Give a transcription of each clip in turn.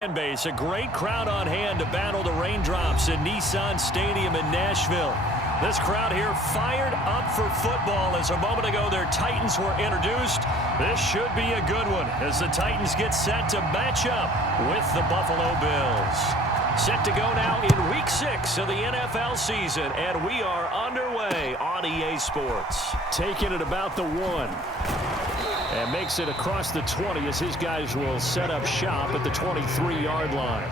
Fan base, a great crowd on hand to battle the raindrops in Nissan Stadium in Nashville. This crowd here fired up for football as a moment ago their Titans were introduced. This should be a good one as the Titans get set to match up with the Buffalo Bills. Set to go now in Week 6 of the NFL season, and we are underway on EA Sports. Taking it about the 1. And makes it across the 20 as his guys will set up shop at the 23-yard line.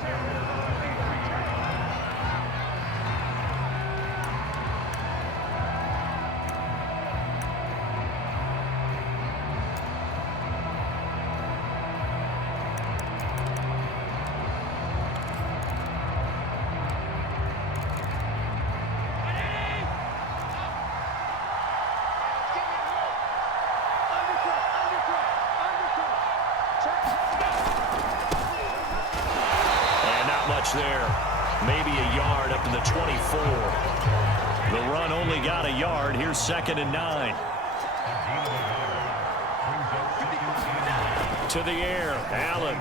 There, maybe a yard up to the 24. The run only got a yard. Here's 2nd and 9. To the air, Allen.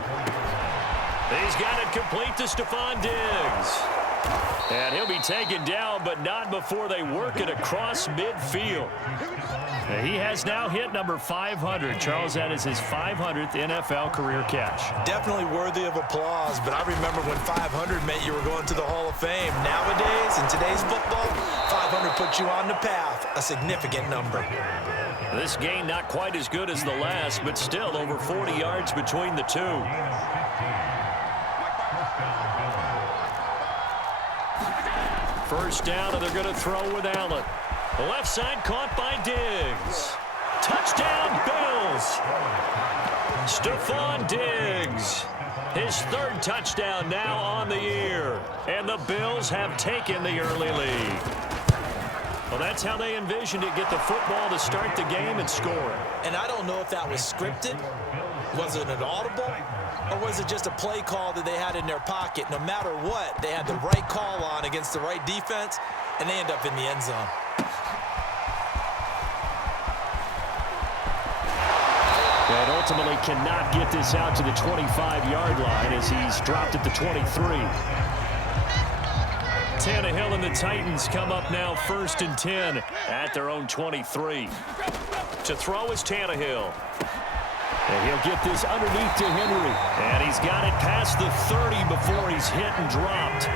He's got it complete to Stephon Diggs. And he'll be taken down, but not before they work it across midfield. He has now hit number 500. Charles, that is his 500th NFL career catch. Definitely worthy of applause, but I remember when 500 meant you were going to the Hall of Fame. Nowadays, in today's football, 500 puts you on the path, a significant number. This game not quite as good as the last, but still over 40 yards between the two. First down, and they're going to throw with Allen. The left side caught by Diggs. Touchdown, Bills. Stephon Diggs. His 3rd touchdown now on the year. And the Bills have taken the early lead. Well, that's how they envisioned it. Get the football to start the game and score. And I don't know if that was scripted. Was it an audible? Or was it just a play call that they had in their pocket? No matter what, they had the right call on against the right defense, and they end up in the end zone. And ultimately cannot get this out to the 25-yard line as he's dropped at the 23. Tannehill and the Titans come up now 1st and 10 at their own 23. To throw is Tannehill. And he'll get this underneath to Henry. And he's got it past the 30 before he's hit and dropped.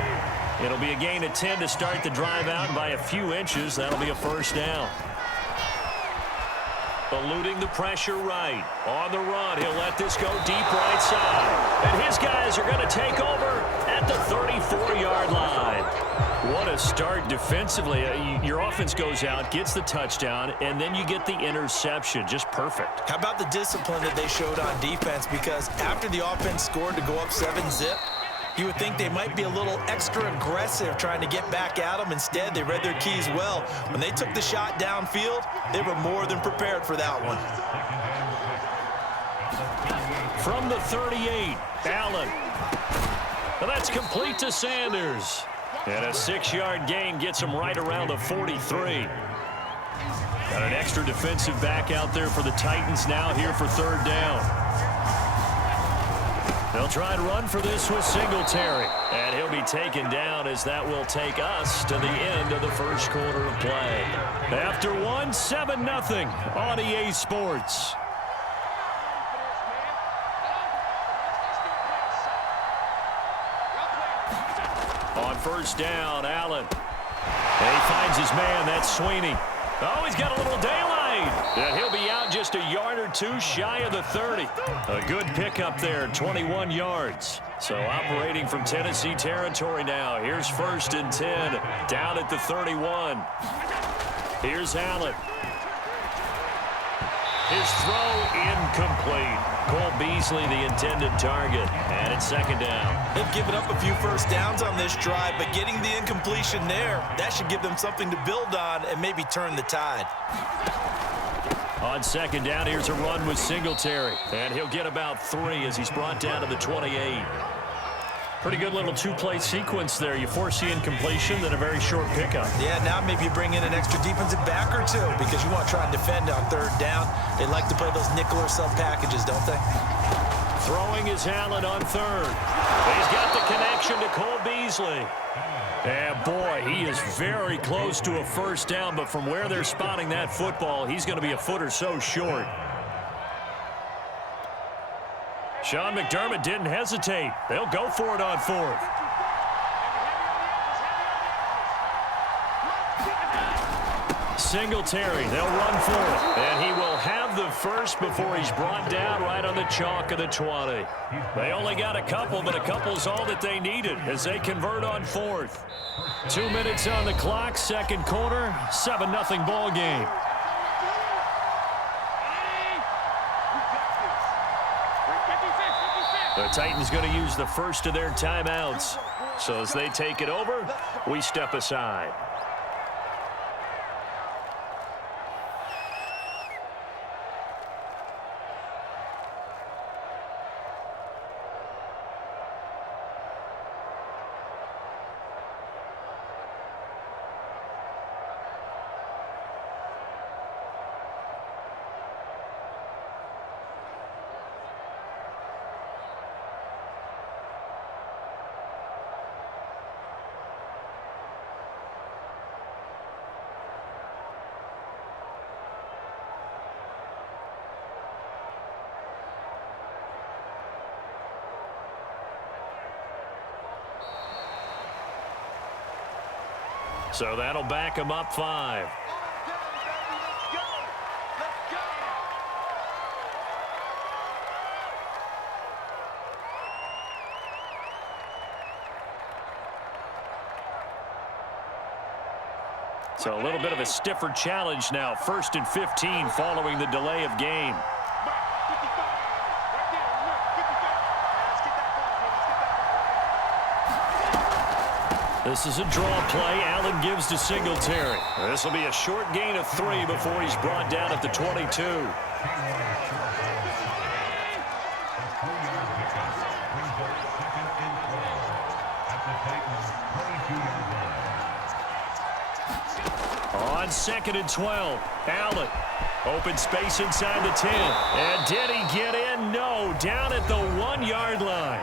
It'll be a gain of 10 to start the drive out, and by a few inches, that'll be a 1st down. Eluding the pressure right. On the run, he'll let this go deep right side. And his guys are going to take over at the 34-yard line. What a start defensively. Your offense goes out, gets the touchdown, and then you get the interception. Just perfect. How about the discipline that they showed on defense? Because after the offense scored to go up 7-zip, you would think they might be a little extra aggressive trying to get back at them. Instead, they read their keys well. When they took the shot downfield, they were more than prepared for that one. From the 38, Allen. And that's complete to Sanders. And a 6-yard gain gets him right around the 43. Got an extra defensive back out there for the Titans now here for 3rd down. They'll try and run for this with Singletary. And he'll be taken down as that will take us to the end of the 1st quarter of play. After 1, 7-0 on EA Sports. On 1st down, Allen. And he finds his man. That's Sweeney. Oh, he's got a little daylight. And he'll be out just a yard or 2 shy of the 30. A good pickup there, 21 yards. So operating from Tennessee territory now. Here's 1st and 10, down at the 31. Here's Allen. His throw incomplete. Cole Beasley, the intended target, and it's 2nd down. They've given up a few 1st downs on this drive, but getting the incompletion there, that should give them something to build on and maybe turn the tide. On 2nd down, here's a run with Singletary, and he'll get about 3 as he's brought down to the 28. Pretty good little two-play sequence there. You force the incompletion, then a very short pickup. Yeah, now maybe you bring in an extra defensive back or two because you want to try and defend on third down. They like to play those nickel or sub packages, don't they? Throwing is Allen on third. He's got the connection to Cole Beasley. And boy, he is very close to a first down, but from where they're spotting that football, he's going to be a foot or so short. Sean McDermott didn't hesitate. They'll go for it on fourth. Singletary, they'll run for it. And he will have the first before he's brought down right on the chalk of the 20. They only got a couple, but a couple's all that they needed as they convert on fourth. 2 minutes on the clock, second quarter, 7-0 ball game. The Titans going to use the first of their timeouts. So as they take it over, we step aside. So that'll back him up 5. So a little bit of a stiffer challenge now. 1st and 15 following the delay of game. This is a draw play. Allen gives to Singletary. This will be a short gain of 3 before he's brought down at the 22. On 2nd and 12, Allen. Open space inside the 10. And did he get in? No. Down at the 1-yard line.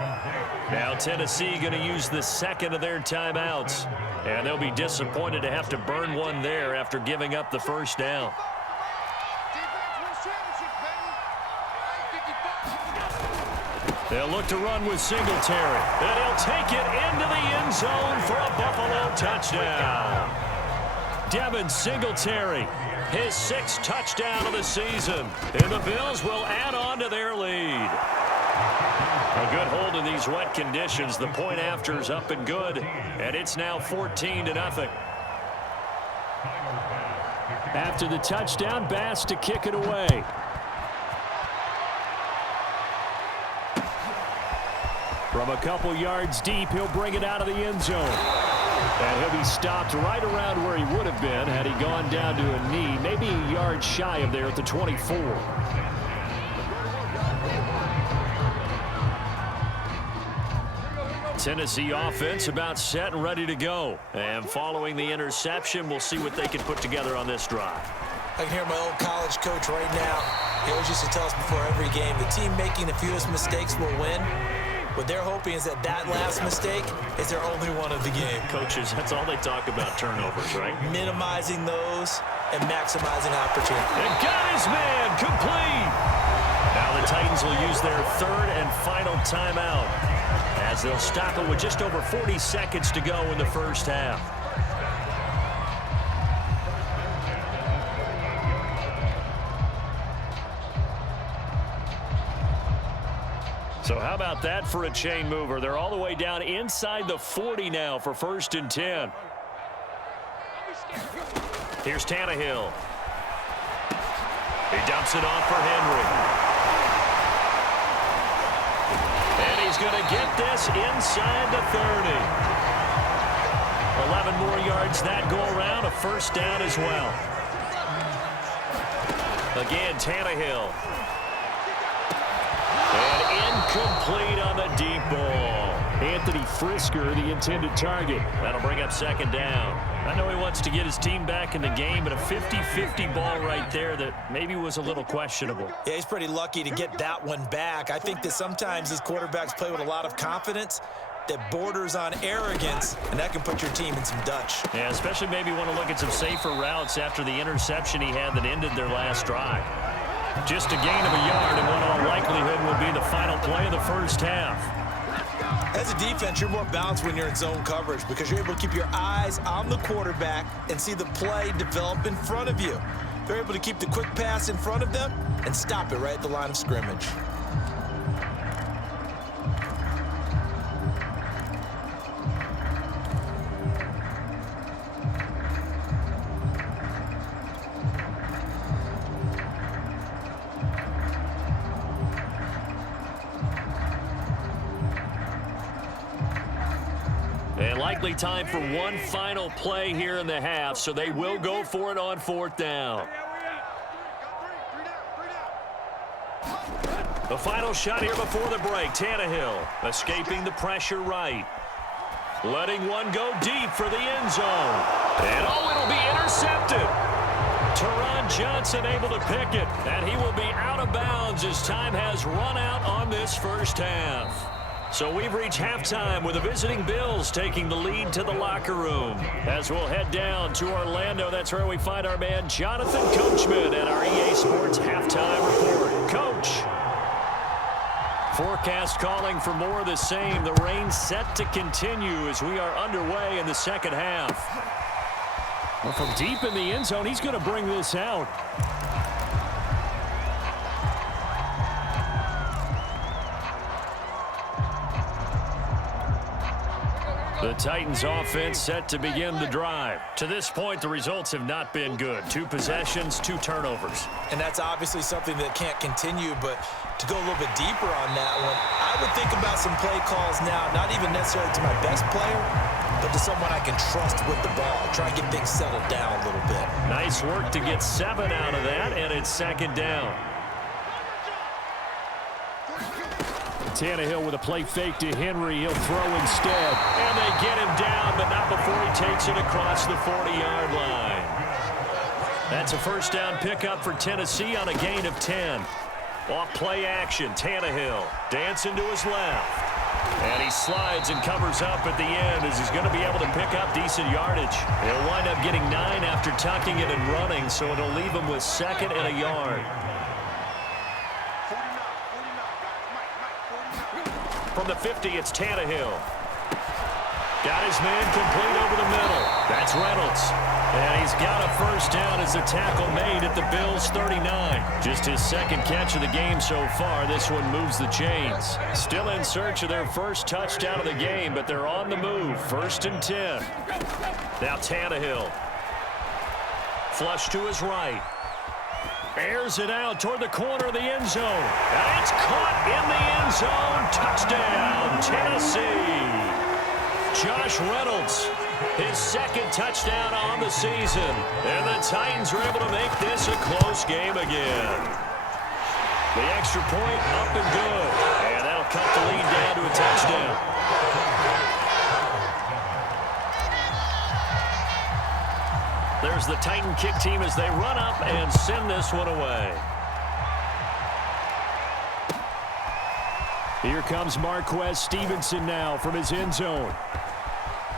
Now Tennessee going to use the second of their timeouts. And they'll be disappointed to have to burn one there after giving up the first down. They'll look to run with Singletary. And he'll take it into the end zone for a Buffalo touchdown. Devin Singletary, his 6th touchdown of the season. And the Bills will add on to their lead. A good hold in these wet conditions. The point after is up and good. And it's now 14-0. After the touchdown, Bass to kick it away. From a couple yards deep, he'll bring it out of the end zone. And he'll be stopped right around where he would have been had he gone down to a knee, maybe a yard shy of there at the 24. Tennessee offense about set and ready to go. And following the interception, we'll see what they can put together on this drive. I can hear my old college coach right now. He always used to tell us before every game, the team making the fewest mistakes will win. What they're hoping is that last mistake is their only one of the game. Coaches, that's all they talk about, turnovers, right? Minimizing those and maximizing opportunity. And got his man complete. Now the Titans will use their 3rd and final timeout as they'll stop it with just over 40 seconds to go in the first half. So how about that for a chain mover? They're all the way down inside the 40 now for 1st and 10. Here's Tannehill. He dumps it off for Henry. And he's going to get this inside the 30. 11 more yards that go around, a first down as well. Again, Tannehill. And incomplete on the deep ball. At Anthony Frisker, the intended target. That'll bring up second down. I know he wants to get his team back in the game, but a 50-50 ball right there that maybe was a little questionable. Yeah, he's pretty lucky to get that one back. I think that sometimes these quarterbacks play with a lot of confidence that borders on arrogance, and that can put your team in some Dutch. Yeah, especially maybe want to look at some safer routes after the interception he had that ended their last drive. Just a gain of a yard, and what all likelihood will be the final play of the first half. As a defense, you're more balanced when you're in zone coverage because you're able to keep your eyes on the quarterback and see the play develop in front of you. They're able to keep the quick pass in front of them and stop it right at the line of scrimmage. And likely time for one final play here in the half, so they will go for it on fourth down. The final shot here before the break. Tannehill escaping the pressure right. Letting one go deep for the end zone. And it'll be intercepted. Teron Johnson able to pick it, and he will be out of bounds as time has run out on this first half. So we've reached halftime with the visiting Bills taking the lead to the locker room. As we'll head down to Orlando, that's where we find our man Jonathan Coachman at our EA Sports Halftime Report. Coach. Forecast calling for more of the same. The rain set to continue as we are underway in the second half. Well, from deep in the end zone, he's going to bring this out. The Titans offense set to begin the drive. To this point, the results have not been good. 2 possessions, 2 turnovers. And that's obviously something that can't continue, but to go a little bit deeper on that one, I would think about some play calls now, not even necessarily to my best player, but to someone I can trust with the ball. Try and get things settled down a little bit. Nice work to get 7 out of that, and it's second down. Tannehill with a play fake to Henry. He'll throw instead. And they get him down, but not before he takes it across the 40-yard line. That's a first down pickup for Tennessee on a gain of 10. Off play action, Tannehill dancing to his left. And he slides and covers up at the end as he's going to be able to pick up decent yardage. He'll wind up getting 9 after tucking it and running, so it'll leave him with 2nd and a yard. From the 50, it's Tannehill. Got his man complete over the middle. That's Reynolds. And he's got a first down as the tackle made at the Bills' 39. Just his 2nd catch of the game so far. This one moves the chains. Still in search of their first touchdown of the game, but they're on the move. 1st and 10. Now Tannehill. Flush to his right. Airs it out toward the corner of the end zone. And it's caught in the end zone. Touchdown, Tennessee. Josh Reynolds, his 2nd touchdown on the season. And the Titans are able to make this a close game again. The extra point up and good. And that'll cut the lead down to a touchdown. There's the Titan kick team as they run up and send this one away. Here comes Marquez Stevenson now from his end zone.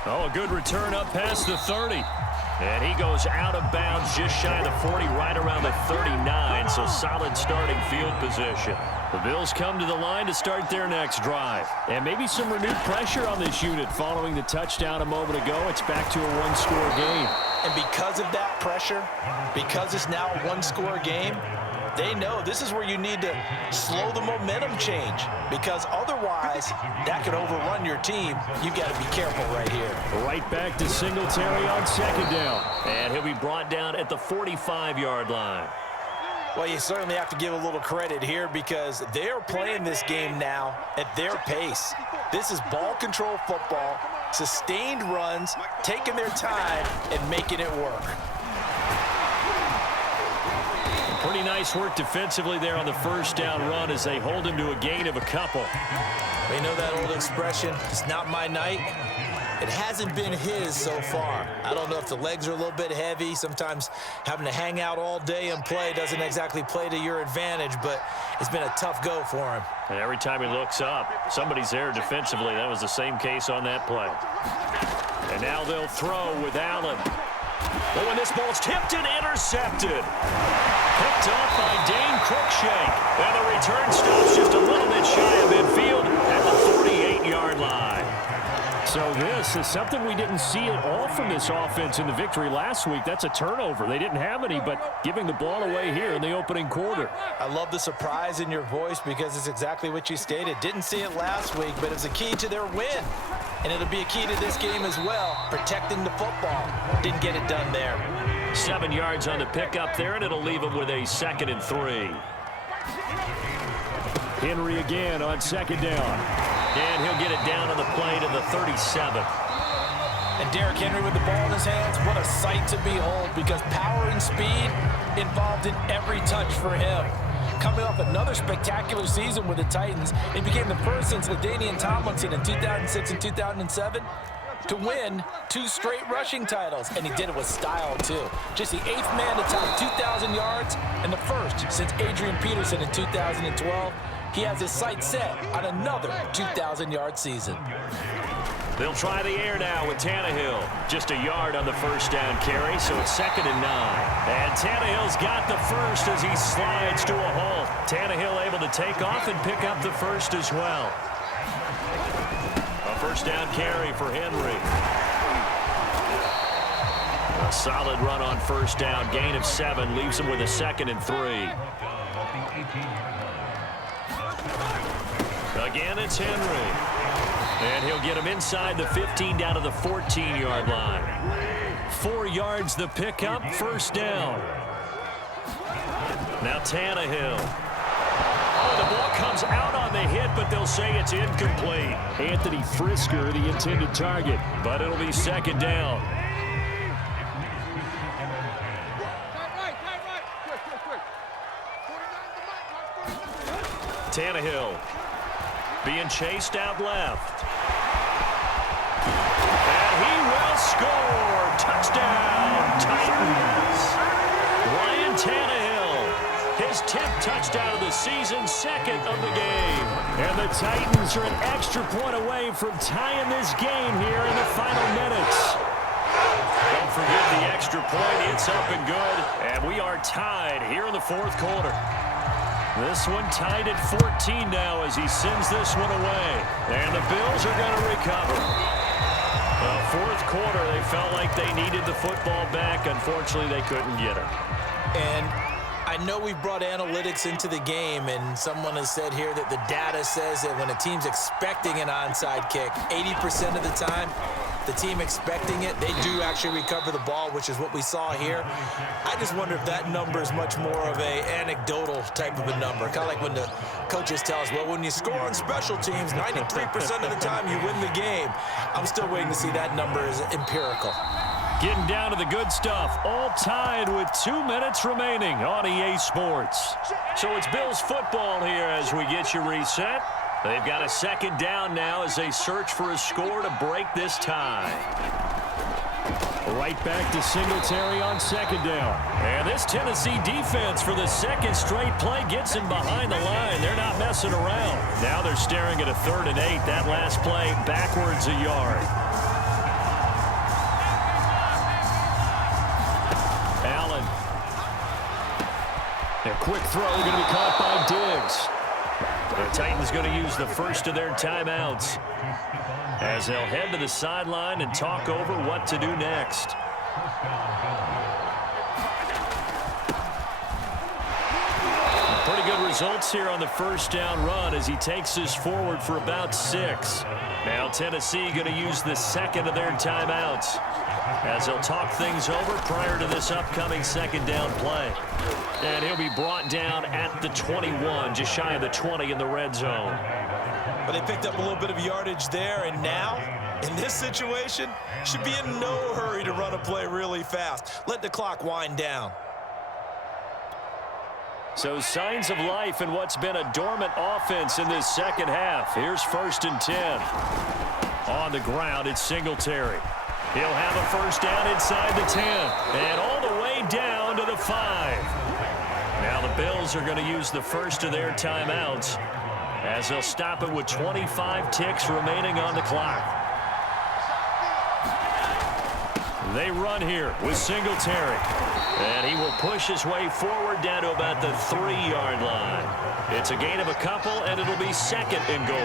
Oh, a good return up past the 30. And he goes out of bounds just shy of the 40, right around the 39, so solid starting field position. The Bills come to the line to start their next drive. And maybe some renewed pressure on this unit following the touchdown a moment ago. It's back to a one-score game. And because of that pressure, because it's now a one-score game, they know this is where you need to slow the momentum change, because otherwise that could overrun your team. You've got to be careful right here. Right back to Singletary on 2nd down. And he'll be brought down at the 45-yard line. Well, you certainly have to give a little credit here because they're playing this game now at their pace. This is ball control football, sustained runs, taking their time and making it work. Pretty nice work defensively there on the first down run as they hold him to a gain of a couple. You know that old expression, it's not my night. It hasn't been his so far. I don't know if the legs are a little bit heavy. Sometimes having to hang out all day and play doesn't exactly play to your advantage, but it's been a tough go for him. And every time he looks up, somebody's there defensively. That was the same case on that play. And now they'll throw with Allen. Oh, and this ball's tipped and intercepted. Picked off by Dane Cruikshank. And the return stops just a little bit shy of midfield at the 48-yard line. So this is something we didn't see at all from this offense in the victory last week. That's a turnover. They didn't have any, but giving the ball away here in the opening quarter. I love the surprise in your voice because it's exactly what you stated. Didn't see it last week, but it's a key to their win. And it'll be a key to this game as well, protecting the football. Didn't get it done there. 7 yards on the pickup there, and it'll leave them with a 2nd and 3. Henry again on 2nd down. And he'll get it down on the play to the 37. And Derrick Henry with the ball in his hands, what a sight to behold, because power and speed involved in every touch for him. Coming off another spectacular season with the Titans, he became the first since LaDainian Tomlinson in 2006 and 2007 to win 2 straight rushing titles, and he did it with style too. Just the 8th man to top 2,000 yards and the first since Adrian Peterson in 2012. He has his sights set on another 2,000-yard season. They'll try the air now with Tannehill. Just a yard on the first down carry, so it's 2nd and 9. And Tannehill's got the first as he slides to a halt. Tannehill able to take off and pick up the first as well. A first down carry for Henry. A solid run on first down. Gain of 7 leaves him with a 2nd and 3. Again, it's Henry. And he'll get him inside the 15 down to the 14-yard line. 4 yards the pickup, first down. Now Tannehill. Oh, the ball comes out on the hit, but they'll say it's incomplete. Anthony Frisker, the intended target, but it'll be 2nd down. Tannehill being chased out left. And he will score. Touchdown, Titans. Ryan Tannehill, his 10th touchdown of the season, 2nd of the game. And the Titans are an extra point away from tying this game here in the final minutes. Don't forget the extra point. It's up and good. And we are tied here in the 4th quarter. This one tied at 14 now as he sends this one away. And the Bills are going to recover. The 4th quarter, they felt like they needed the football back. Unfortunately, they couldn't get it. And I know we've brought analytics into the game, and someone has said here that the data says that when a team's expecting an onside kick, 80% of the time, the team expecting it, they do actually recover the ball, which is what we saw here. I just wonder if that number is much more of a anecdotal type of a number. Kind of like when the coaches tell us, well, when you score on special teams, 93% of the time you win the game. I'm still waiting to see that number is empirical. Getting down to the good stuff, all tied with 2 minutes remaining on EA Sports. So it's Bills football here as we get you reset. They've got a 2nd down now as they search for a score to break this tie. Right back to Singletary on 2nd down. And this Tennessee defense for the 2nd straight play gets him behind the line. They're not messing around. Now they're staring at a 3rd and 8. That last play backwards a yard. Allen. A quick throw going to be caught by Diggs. The Titans going to use the first of their timeouts as they'll head to the sideline and talk over what to do next. Pretty good results here on the first down run as he takes this forward for about 6. Now Tennessee going to use the 2nd of their timeouts as they'll talk things over prior to this upcoming 2nd down play. And he'll be brought down at the 21, just shy of the 20 in the red zone. But they picked up a little bit of yardage there, and now, in this situation, should be in no hurry to run a play really fast. Let the clock wind down. So signs of life in what's been a dormant offense in this second half. Here's 1st and 10. On the ground, it's Singletary. He'll have a first down inside the 10. And all the way down to the 5. Now the Bills are going to use the first of their timeouts as they'll stop it with 25 ticks remaining on the clock. They run here with Singletary. And he will push his way forward down to about the 3-yard line. It's a gain of a couple, and it'll be 2nd and goal.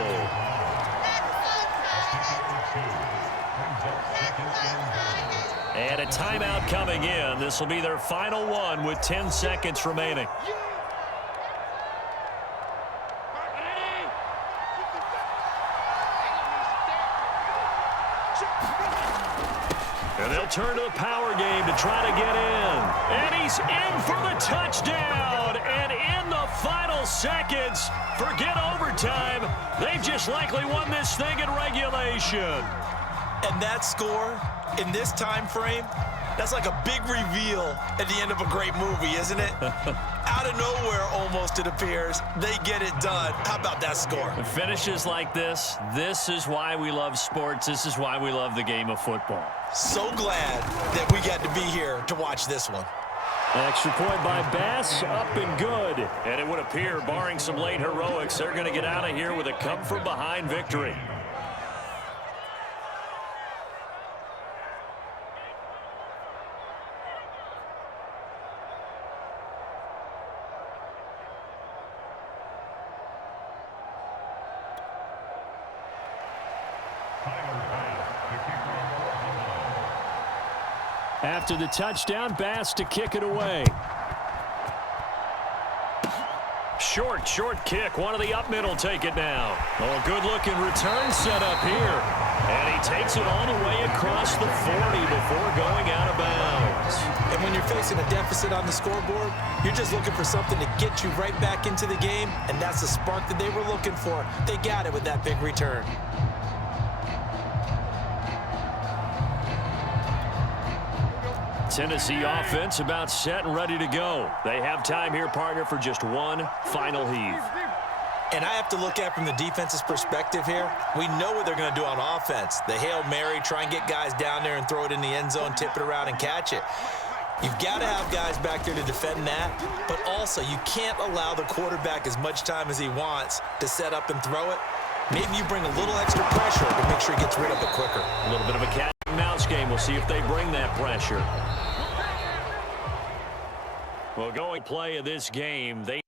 And a timeout coming in. This will be their final one with 10 seconds remaining. And they'll turn to the power game to try to get in. And he's in for the touchdown. And in the final seconds, forget overtime. They've just likely won this thing in regulation. And that score in this time frame, that's like a big reveal at the end of a great movie, isn't it? Out of nowhere, almost, it appears, they get it done. How about that score? Finishes like this is why we love sports. This is why we love the game of football. So glad that we got to be here to watch this one. Extra point by Bass, up and good. And it would appear, barring some late heroics, they're going to get out of here with a come-from-behind victory. After the touchdown, Bass to kick it away. Short kick. One of the up middle take it now. Oh, good-looking return set up here. And he takes it all the way across the 40 before going out of bounds. And when you're facing a deficit on the scoreboard, you're just looking for something to get you right back into the game, and that's the spark that they were looking for. They got it with that big return. Tennessee offense about set and ready to go. They have time here, partner, for just one final heave. And I have to look at from the defense's perspective here. We know what they're going to do on offense. The Hail Mary, try and get guys down there and throw it in the end zone, tip it around and catch it. You've got to have guys back there to defend that, but also you can't allow the quarterback as much time as he wants to set up and throw it. Maybe you bring a little extra pressure to make sure he gets rid of it quicker. A little bit of a cat and mouse game. We'll see if they bring that pressure. Well, going play of this game, they